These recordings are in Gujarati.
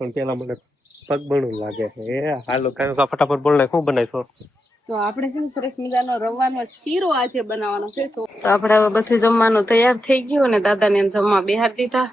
પણ પેલા મને પગ બણું લાગે છે હાલો કાંઈ ફટાફટ બોલ નાખ, શું બનાવીશો? તો આપણે છે ને સરસ મજાનો રવાનો શીરો આજે બનાવવાનો છે. તો આપણે હવે બધું જમવાનું તૈયાર થઈ ગયું અને દાદાને જમવા બેહાર દીધા.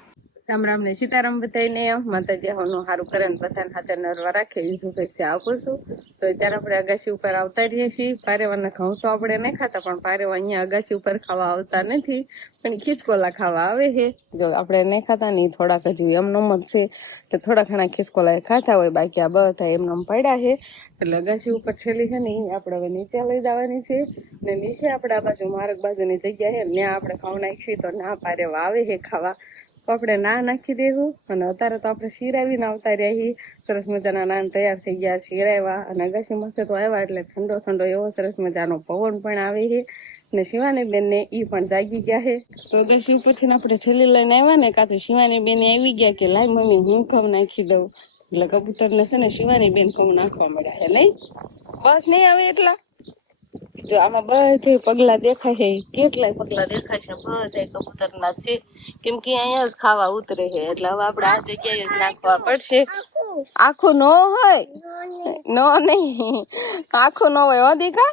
રામ રામ ને સીતારામ બધાને માતાજી હોનું સારું કરે ને બધાને હાજર નરવા રાખે એવી શુભેચ્છા આપું છું. તો અત્યારે આપણે અગાસી ઉપર આવતા રહીએ છીએ. પારેવાના ઘઉં તો આપણે નહીં ખાતા, પણ પારેવા અહીંયા અગાસી ઉપર ખાવા આવતા નથી, પણ ખીચકોલા ખાવા આવે છે. જો આપણે નહીં ખાતા ને થોડાક હજી એમનો જ છે, તો થોડા ઘણા ખીચકોલા ખાતા હોય, બાકી આ બધા એમનો પડ્યા છે. એટલે અગાસી ઉપર છેલ્લી છે ને એ આપણે હવે નીચે લઈ જવાની છે. ને નીચે આપણે આ બાજુ માર્ગ બાજુની જગ્યા છે, ત્યાં આપણે ઘઉં નાખીએ તો ના પારેવા આવે છે ખાવા, તો આપણે ના નાખી દેવું. અને અત્યારે તો આપણે શીરાવીને આવતા રહ્યા, સરસ મજાના નાન તૈયાર થઈ ગયા, શીરાવ્યા અને અગાસી માથે તો આવ્યા એટલે ઠંડો ઠંડો એવો સરસ મજાનો પવન પણ આવે છે. ને શિવાની બેન ને ઈ પણ જાગી ગયા છે. તો અગાસી ઉપરથી આપણે છેલ્લી લઈને આવ્યા ને, કાં તો શિવાની બેન આવી ગયા કે લાય મમ્મી હું ઘઉં નાખી દઉં, એટલે કબૂતર ને છે ને શિવાની બેન ઘઉં નાખવા મળ્યા છે. નહીં બસ નહીં આવે એટલા. જો આમાં બધે પગલા દેખાય છે, કેટલાય પગલા દેખાય છે, બધા કબૂતર ના છે, કેમ કે અહીંયા જ ખાવા ઉતરે છે. એટલે હવે આપણે આ જગ્યાએ જ નાખવા પડશે. આખું નો હોય, નો નહીં, આખું નો હોય હો દીકા,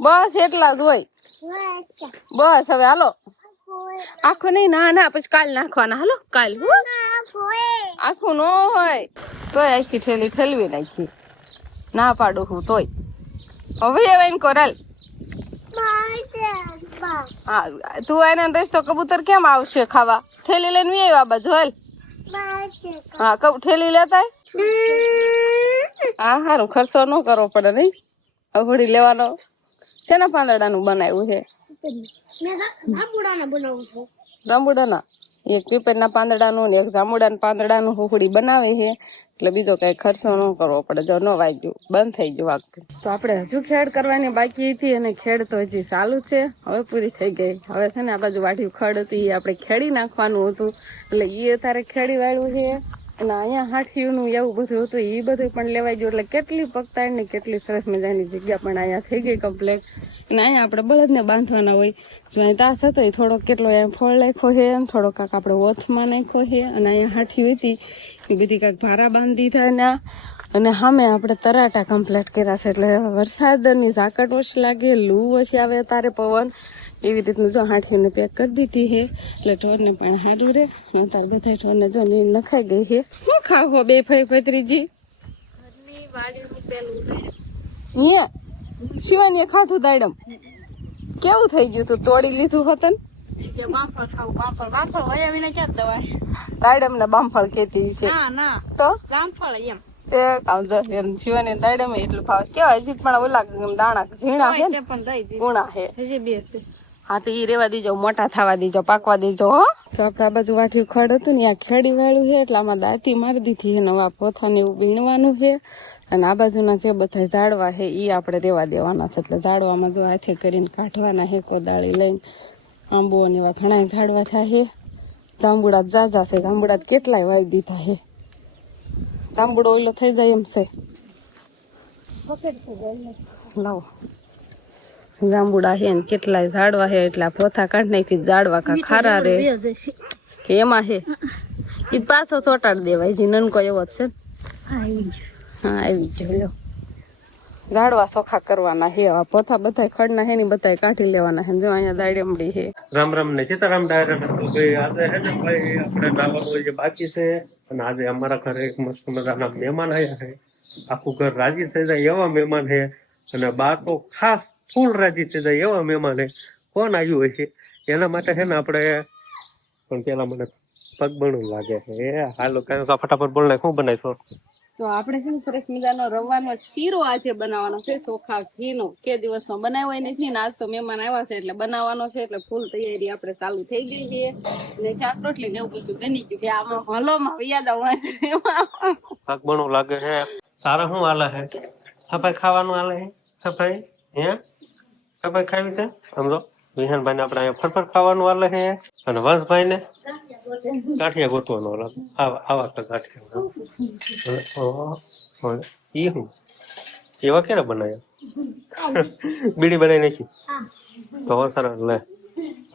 બસ એટલા જ હોય. બસ હવે હાલો, આખું નહીં, ના ના પછી કાલ નાખવાના, હાલો કાલ. આખું નો હોય તોય આખી ઠેલી ઠેલવી નાખી, ના પાડું હું તોય. હવે હવે એમ કોરલ, હા તું એને રહીશ તો કબૂતર કેમ આવશે ખાવા? ઠેલી લઈને આવ્યા બાજુ હાલ. હા ઠેલી લેતા હા સારું, ખર્ચો ન કરવો પડે નહીં. અઘડી લેવાનો શેના પાંદડાનું બનાવ્યું છે? જાંબુડાના, એક પીપળના પાંદડાનું ને એક જાંબુડાના પાંદડાનું હુકડી બનાવે છે. એટલે બીજો કઈ ખર્ચો ન કરવો પડે. જો ન વાગ્યું, બંધ થઈ ગયું વાગતું. તો આપણે હજુ ખેડ કરવાની બાકી હતી અને ખેડ તો હજી ચાલુ છે, હવે પૂરી થઈ ગઈ. હવે છે ને આ બાજુ વાઢી ખડ હતી, આપણે ખેડી નાખવાનું હતું, એટલે એ અત્યારે ખેડી વાળ્યું છે. અને અહીંયા હાઠીઓનું એવું બધું હતું, એ બધું પણ લેવાઈ ગયું. એટલે કેટલી પગતાળ ને કેટલી સરસ મજાની જગ્યા પણ અહીંયા થઈ ગઈ કમ્પ્લેટ. અને અહીંયા આપણે બળદને બાંધવાના હોય, જો અહીં તાસ હતો એ થોડોક કેટલો એમ ફળ નાખ્યો છે, થોડો કાંક આપણે ઓથમાં નાખ્યો છે. અને અહીંયા હાઠી હતી એ બધી કાંઈક ભારા બાંધી દીધા એના. અને સામે આપણે તરાટા કમ્પ્લીટ કર્યા છે. એટલે વરસાદની ઝાકટ ઓછી લાગે, લૂ ઓછી આવે, તારે પવન એવી રીતનું જો હાઠીઓને પેક કરી દીધી છે, એટલે ઢોરને પણ સારું રહે. અને તાર બધા ઢોરને જો નીર નખાઈ ગઈ છે. શું ખાવો બે ફઈ ફત્રીજી? શિવાની ખાધું દાડમ, કેવું થઈ ગયું તું? તોડી લીધું હતું દાડમ ને બામફળ ખેતી છે તો શિવાની દાડમ એટલું ભાવ કેવાય. હજી પણ ઓલા દાણા ઝીણા છે ને ગુણા છે. હા તો ઈ રેવા દીજો, મોટા થવા દીજો, પાકવા દીજો હો. તો આપડે આ બાજુ વાઠ્યું ખડ હતું ને આ ખેડી વાળું છે, એટલે આમાં દાંતી મારી દીધી છે. નવા પોથાને એવું વીણવાનું છે. અને આ બાજુના જે બધા ઝાડવા છે એ આપણે રેવા દેવાના છે. એટલે ઝાડવામાં જો હાથે કરીને કાઢવાના છે, કોદાળી લઈને. આંબો ને એવા ઘણા ઝાડવા થાય છે. જાંબુડા જાજા છે, જાંબુડા કેટલાય વાવી દીધા છે. જાંબુડો ઓલો થઈ જાય એમ છે. લાવો જાંબુડા છે ને કેટલાય ઝાડવા છે, એટલે પોથા કાઢી નાખી. ઝાડવા કા ખારા રે કે એમાં છે એ પાછો ચોટાડી દેવાય. જે નનકો એવો જ છે. હા આવી ગયો. ઝાડવા ચોખા કરવાના છે. આ પોથા બધા ખડના છે ને બધા કાઢી લેવાના છે. જો અહીંયા દાડમડી છે. રામ રામ ને સીતારામ ડાયરેક્ટ ભાઈ. આજે છે ને ભાઈ આપણે નાવાનું જે બાકી છે, અને આજે અમારા ઘરે એક મસ્ત મજાના મહેમાન આવ્યા છે. આખું ઘર રાજી થઈ જાય એવા મહેમાન છે, અને બહાર તો ખાસ ફૂલ રાજી થઈ જાય એવા મહેમાન છે. કોણ આવ્યું હોય છે એના માટે છે ને આપણે, પણ પેલા મને પગ બણું લાગે છે હાલો કાંઈ ફટાફટ બોલ નાખ, શું બનાવીશો? તો આપણે છે ને સરસ મજાનો રવાનો શીરો આજે બનાવવાનો છે, ચોખા ઘીનો. કે દિવસનો બનાવ્યો નથી ને, આજ તો મહેમાન આવ્યા છે એટલે બનાવવાનો છે. એટલે ફૂલ તૈયારી આપણે ચાલુ થઈ ગઈ છે. અને શાક રોટલી ને એવું બધું બની ગયું છે. આમાં હલોમાં યાદ આવવા છે. પગ બણું લાગે છે. સારા શું હાલે છે? સફાઈ ખાવાનું હાલે છે? સફાઈ હે સફાઈ ખાવી છે? સમજો વિહાનભાઈ ને આપણે અહીંયા ફરફર ખાવાનું હાલે છે, અને વંશભાઈ ને ગાંઠિયા ગોતવાનો આવા ગાંઠિયા. ઈ હું એવા ક્યારે બનાવ્યા? બીડી બનાવી નાખી તો સરસ. લે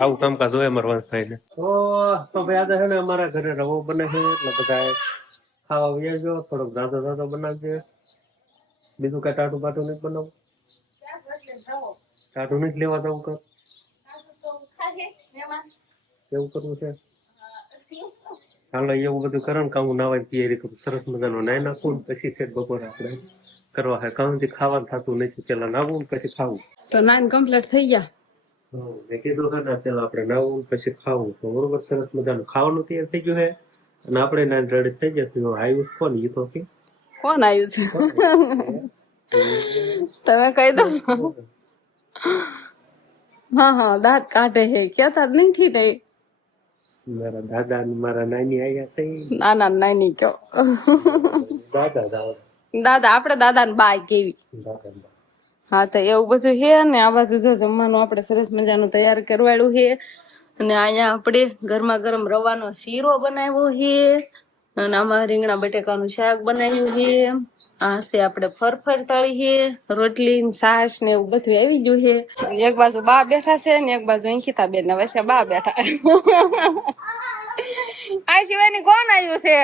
આવું કામકાજ હોય અમારા વંશભાઈ ને. તો ભાઈ આજે છે ને અમારા ઘરે રવો બને છે, એટલે બધા ખાવા વ્યાજો થોડોક દાદો દાદો બનાવજે. બીજું કઈ ટાટું બાટું નથી બનાવું? ટાટું નથી લેવા જવું કર? એવું કરવું છે? હાલો એવું બધું કરે ને કામ નાવા તૈયારી કરું, સરસ મજાનો નાઈ નાખું ને પછી છે બપોરે આપણે કરવા છે. કામ ખાવાનું થતું નથી, પેલા નાવું પછી ખાવું. તો 9 કમ્પ્લીટ થઈ ગયા. મેં કીધું છે ને પેલા આપણે નાવું પછી ખાવું, તો બરોબર સરસ મજાનું ખાવાનું તૈયાર થઈ ગયું છે અને આપણે નાન રેડી થઈ જશે. આવ્યું કોણ ઈ તો કે કોણ આવ્યું છે તમે કહી દો. હા દાંત કાઢે છે કેતા જ નથી તે. મારા દાદા ને મારા નાની આયા છે. નાના નાની કયો દાદા દાદા આપણે દાદા ને બા કેવી. હા તો એવું બધું છે ને આ બાજુ જો જમવાનું આપણે સરસ મજાનું તૈયાર કરવાડ્યું છે. અને અહીંયા આપણે ગરમા ગરમ રવાનો શીરો બનાવ્યો છે અને આમાં રીંગણા બટેકાનું શાક બનાવ્યું છે. આ છે આપણે ફરફર તળી છે, રોટલી છાશ ને એવું બધું આવી ગયું છે. એક બાજુ બા બેઠા છે ને એક બાજુ અંકિતા બેન ને વચ્ચે બા બેઠા. આ સિવાયની કોણ આવ્યું છે?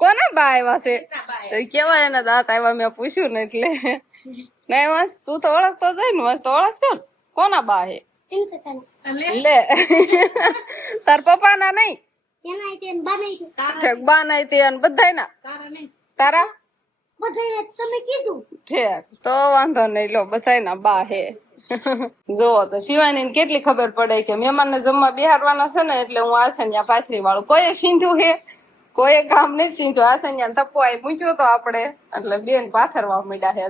કોના બા આવ્યા છે? કેવા એના દાંત આવ્યા મેં પૂછ્યું ને એટલે. નહીં વસ તું તો ઓળખતો જાય ને, વસ તો ઓળખશો ને. કોના બા હે? લે તાર પપ્પા ના નહીં બા નાઈ તે બધા ના તારા ઠેક તો વાંધો નહીં. લો બધા ના બા હે. જોવો તો શિવાની કેટલી ખબર પડે કે મહેમાન ને જમવા બેહાડવાના છે ને એટલે હું આસન્યા પાથરી વાળું. કોઈ સીંધ્યું હે? કોઈ કામ નથી સીંધ્યું. આસન્યા થપ્પો આવી મૂક્યો તો આપણે એટલે બેન પાથરવા માંડ્યા હે.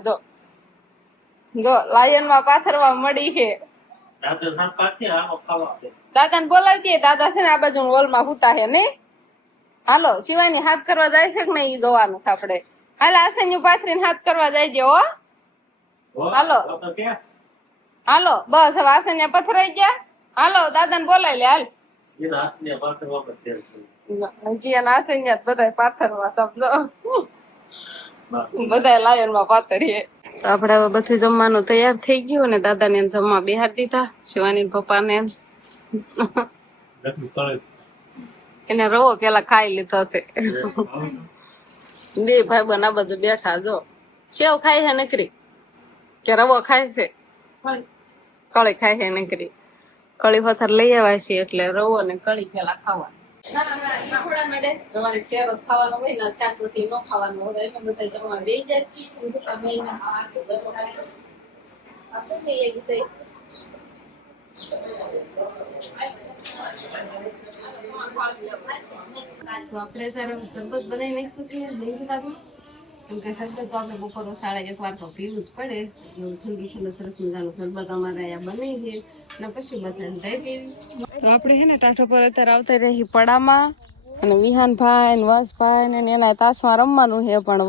જો લાયન માં પાથરવા મળી છે. દાદા ને બોલાવતી દાદા છે ને આ બાજુ હોલ માં હુતા હે નઈ. હાલો શિવાની હાથ કરવા જાય છે કે નહીં ઈ જોવાનું છે આપણે. હાલ આસન્યુ પાથરીને હાથ કરવા જાય છે. હો હાલો હાલો બસ હવે આસન્યા પથરાઈ ગયા. હાલો દાદા ને બોલાવી લે. હાલ હજી એના આસન્યા બધા પાથરવા સમજો. બધા લાયન માં પાથરીએ. તો આપણે હવે બધું જમવાનું તૈયાર થઈ ગયું અને દાદા ને જમવા બેહાડી દીધા. શિવાની પપ્પા ને એને રવો પેલા ખાઈ લીધો છે. બે ભાઈ બન આ બાજુ બેઠા. જો સેવ ખાય છે નકરી કે રવો ખાય છે? કળી ખાય છે નકરી. કળી પથ્થર લઈ આવ્યા છે એટલે રવો ને કળી પેલા ખાવા. થોડા નડે રવાની કેરો ખાવાનો હોય ને શાક રોટલી ન ખાવાનું હોય એટલે બધા જમવા બે જાય છે. તો આપણે જયારે સરબત બનાવી નાખ્યું છે કેમ કે સરબત તો આપણે બપોર 1:30 વાર તો પીવું જ પડે. ઠંડુ ઠંડુ સરસ મજાનું સરબત અમારે અહીંયા બની છે ને પછી બધાને રહી દેવી. તો આપણે છે ને ટાઠો પર અત્યારે આવતા રહી પડામાં અને વિહાનભાઈ ને વસભાઈ ને એના તાસમાં રમવાનું છે. પણ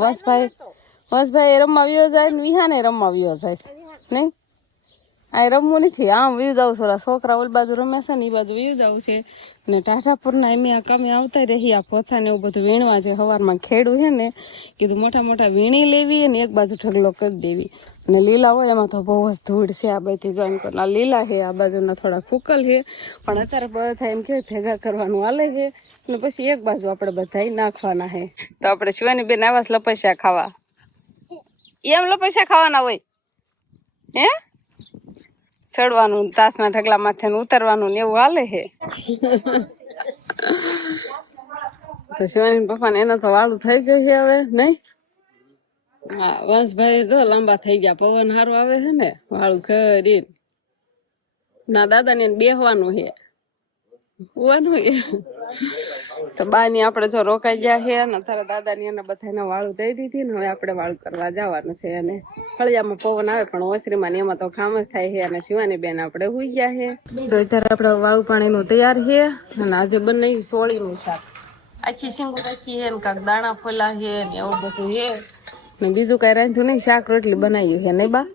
વસભાઈ રમવા વ્યો જાય ને વિહાને રમવા વ્યો જાય નહીં. આ રમવું નથી, આમ વ્યુ જવું. થોડા છોકરા ઓલ બાજુ રમે છે ને એ બાજુ વ્યુ જવું છે. ને ટાઢાપુરના એમ આ કામે આવતા રહી. આ પોથા ને એવું બધું વીણવા છે. સવારમાં ખેડું છે ને કીધું મોટા મોટા વીણી લેવી અને એક બાજુ ઢગલો કરી દેવી. અને લીલા હોય એમાં તો બહુ જ ધૂળ છે. આ બધી જોઈન કરના લીલા છે, આ બાજુના થોડા ફૂકલ છે. પણ અત્યારે બધા એમ કે ભેગા કરવાનું હાલે છે અને પછી એક બાજુ આપણે બધા નાખવાના છે. તો આપણે શિવાની બેન આવ્યા લપસ્યા ખાવા. એમ લપસ્યા ખાવાના હોય હે? ચડવાનું તાસના ઢગલા માથે ઉતરવાનું ને એવું હાલે છે. તો શિવાની પપ્પા ને એના તો વાળું થઈ ગયું છે હવે નહીં. હા વંશભાઈ જો લાંબા થઈ ગયા. પવન સારું આવે છે ને વાળું ખરી ના. દાદા ને બેહવાનું છે તો બાની આપણે જો રોકાઈ ગયા છે ને અત્યારે દાદા ની એને બધાને વાળું દઈ દીધી ને હવે આપણે વાળું કરવા જવાનું છે. અને ફળિયામાં પવન આવે પણ ઓસરીમાં ને એમાં તો ખામ જ થાય છે. અને શિવાની બેન આપણે હુઈ ગયા છે. તો અત્યારે આપણે વાળું પાણીનું તૈયાર છે અને આજે બનાવી સોળીનું શાક. આખી શીંગું રાખી છે ને કાંક દાણા ફોલા છે ને એવું બધું છે ને બીજું કઈ રાંધ્યું નહીં. શાક રોટલી બનાવ્યું છે નહીં બા?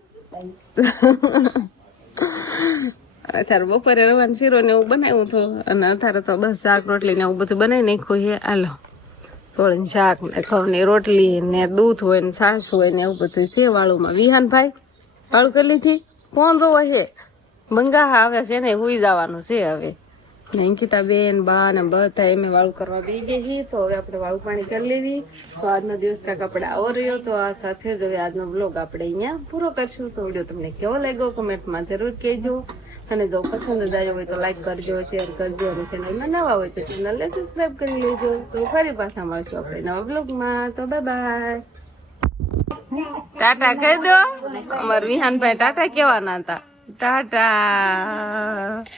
અત્યારે બપોરે રવાનો શીરો ને એવું બનાવ્યું હતું અને અત્યારે તો બસ શાક રોટલી ને એવું બધું બનાવી નાખ્યું છે. હાલો સોળીનું શાક ને ઘઉંની રોટલી ને દૂધ હોય ને છાશ હોય ને એવું બધું છે વાળુમાં. વિહાનભાઈ વાળું કરી લીધી. કોણ જોવે છે? બંગા આવે છે ને હુઈ જવાનું છે હવે. ને અંકિતા બેન બા ને બધા એમ વાળું કરવા બેસી ગઈ છે. તો હવે આપણે વાળું પાણી કરી લેવી. તો આજનો દિવસ કાંક આપણે આવો રહ્યો. તો આ સાથે જ હવે આજનો બ્લોગ આપણે અહીંયા પૂરો કરશું. તો વિડીયો તમને કેવો લાગ્યો કમેન્ટમાં જરૂર કહેજો. અને જો પસંદ આવ્યો હોય તો લાઈક કરજો, શેર કરજો અને ચેનલમાં નવા હોય તો ચેનલને સબસ્ક્રાઈબ કરી લેજો. તો ફરી પાછા મળશું આપણે નવા બ્લોગમાં. તો બાય બાય, ટાટા કહી દો. અમાર વિહાનભાઈ ટાટા કેવાના હતા. ટાટા.